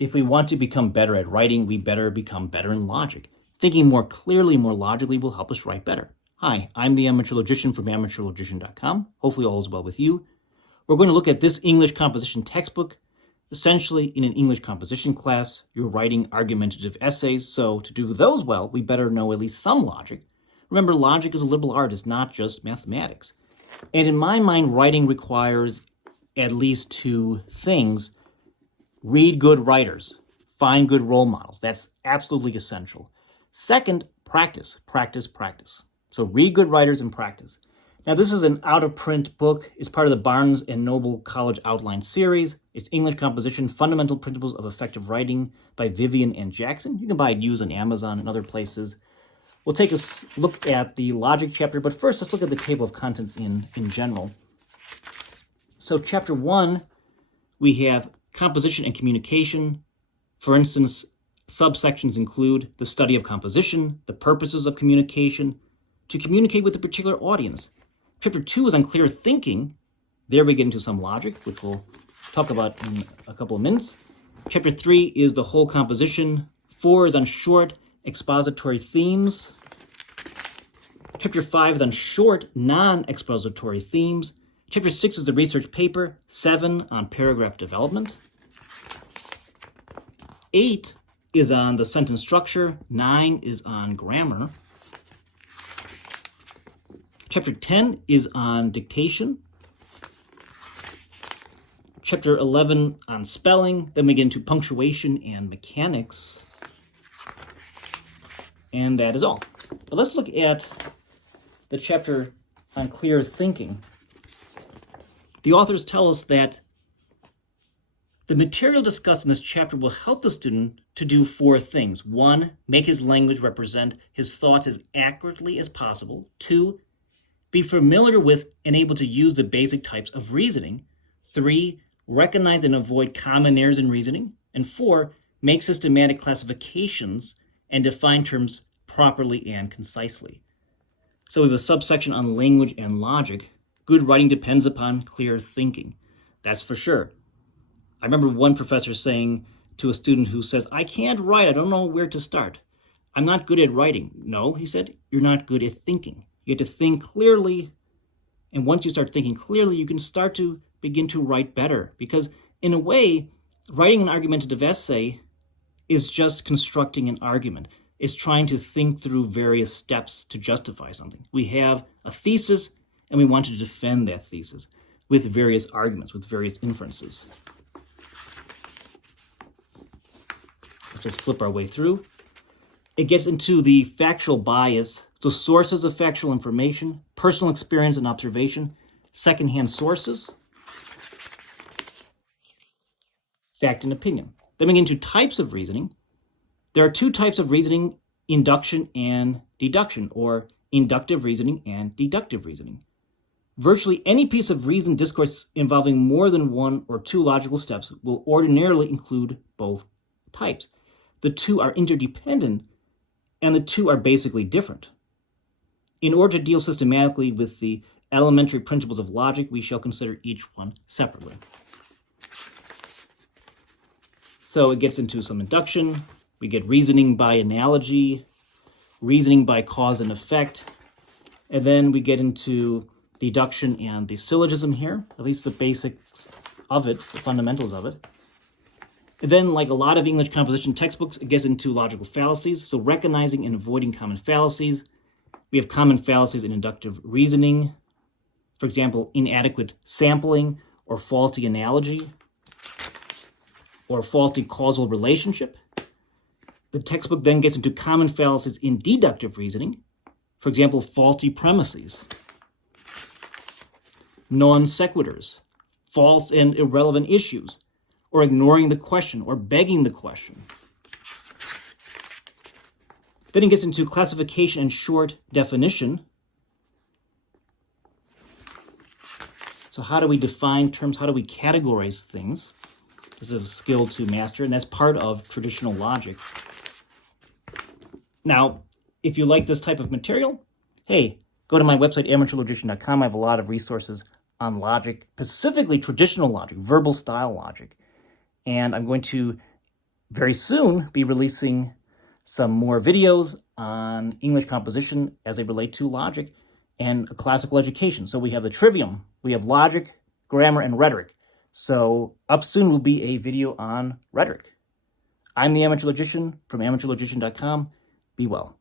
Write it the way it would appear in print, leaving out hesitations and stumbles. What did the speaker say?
If we want to become better at writing, we better become better in logic. Thinking more clearly, more logically will help us write better. Hi, I'm the Amateur Logician from amateurlogician.com. Hopefully all is well with you. We're going to look at this English composition textbook. Essentially, in an English composition class, you're writing argumentative essays, so to do those well, we better know at least some logic. Remember, logic is a liberal art, it's not just mathematics. And in my mind, writing requires at least two things. Read good writers, find good role models. That's absolutely essential. Second, practice, practice, practice. So read good writers and practice. Now, this is an out-of-print book. It's part of the Barnes & Noble College Outline series. It's English Composition, Fundamental Principles of Effective Writing by Vivian and Jackson. You can buy it used on Amazon and other places. We'll take a look at the logic chapter, but first let's look at the table of contents in general. So chapter 1, we have composition and communication. For instance, subsections include the study of composition, the purposes of communication, to communicate with a particular audience. Chapter 2 is on clear thinking. There we get into some logic, which we'll talk about in a couple of minutes. Chapter 3 is the whole composition. 4 is on short expository themes. Chapter 5 is on short non-expository themes. Chapter 6 is the research paper. 7 on paragraph development. 8 is on the sentence structure. 9 is on grammar. Chapter 10 is on dictation. Chapter 11 on spelling. Then we get into punctuation and mechanics. And that is all. But let's look at the chapter on clear thinking. The authors tell us that the material discussed in this chapter will help the student to do 4 things. 1, make his language represent his thoughts as accurately as possible. 2, be familiar with and able to use the basic types of reasoning. 3, recognize and avoid common errors in reasoning. And 4, make systematic classifications and define terms properly and concisely. So we have a subsection on language and logic. Good writing depends upon clear thinking. That's for sure. I remember one professor saying to a student who says, I can't write, I don't know where to start. I'm not good at writing. No, he said, you're not good at thinking. You have to think clearly, and once you start thinking clearly, you can start to begin to write better. Because in a way, writing an argumentative essay is just constructing an argument. It's trying to think through various steps to justify something. We have a thesis, and we want to defend that thesis with various arguments, with various inferences. Let's just flip our way through. It gets into the factual bias, so sources of factual information, personal experience and observation, secondhand sources, fact and opinion. Then we get into types of reasoning. There are 2 types of reasoning, induction and deduction, or inductive reasoning and deductive reasoning. Virtually any piece of reasoned discourse involving more than 1 or 2 logical steps will ordinarily include both types. The 2 are interdependent, and the 2 are basically different. In order to deal systematically with the elementary principles of logic, we shall consider each one separately. So it gets into some induction. We get reasoning by analogy, reasoning by cause and effect, and then we get into deduction and the syllogism here, at least the basics of it, the fundamentals of it. And then, like a lot of English composition textbooks, it gets into logical fallacies, so recognizing and avoiding common fallacies. We have common fallacies in inductive reasoning, for example, inadequate sampling or faulty analogy or faulty causal relationship. The textbook then gets into common fallacies in deductive reasoning, for example, faulty premises, non sequiturs, false and irrelevant issues, or ignoring the question or begging the question. Then it gets into classification and short definition. So how do we define terms? How do we categorize things? This is a skill to master, and that's part of traditional logic. Now, if you like this type of material, hey, go to my website, amateurlogician.com. I have a lot of resources on logic, specifically traditional logic, verbal style logic. And I'm going to very soon be releasing some more videos on English composition as they relate to logic and classical education. So we have the trivium, we have logic, grammar, and rhetoric. So up soon will be a video on rhetoric. I'm the Amateur Logician from amateurlogician.com. Be well.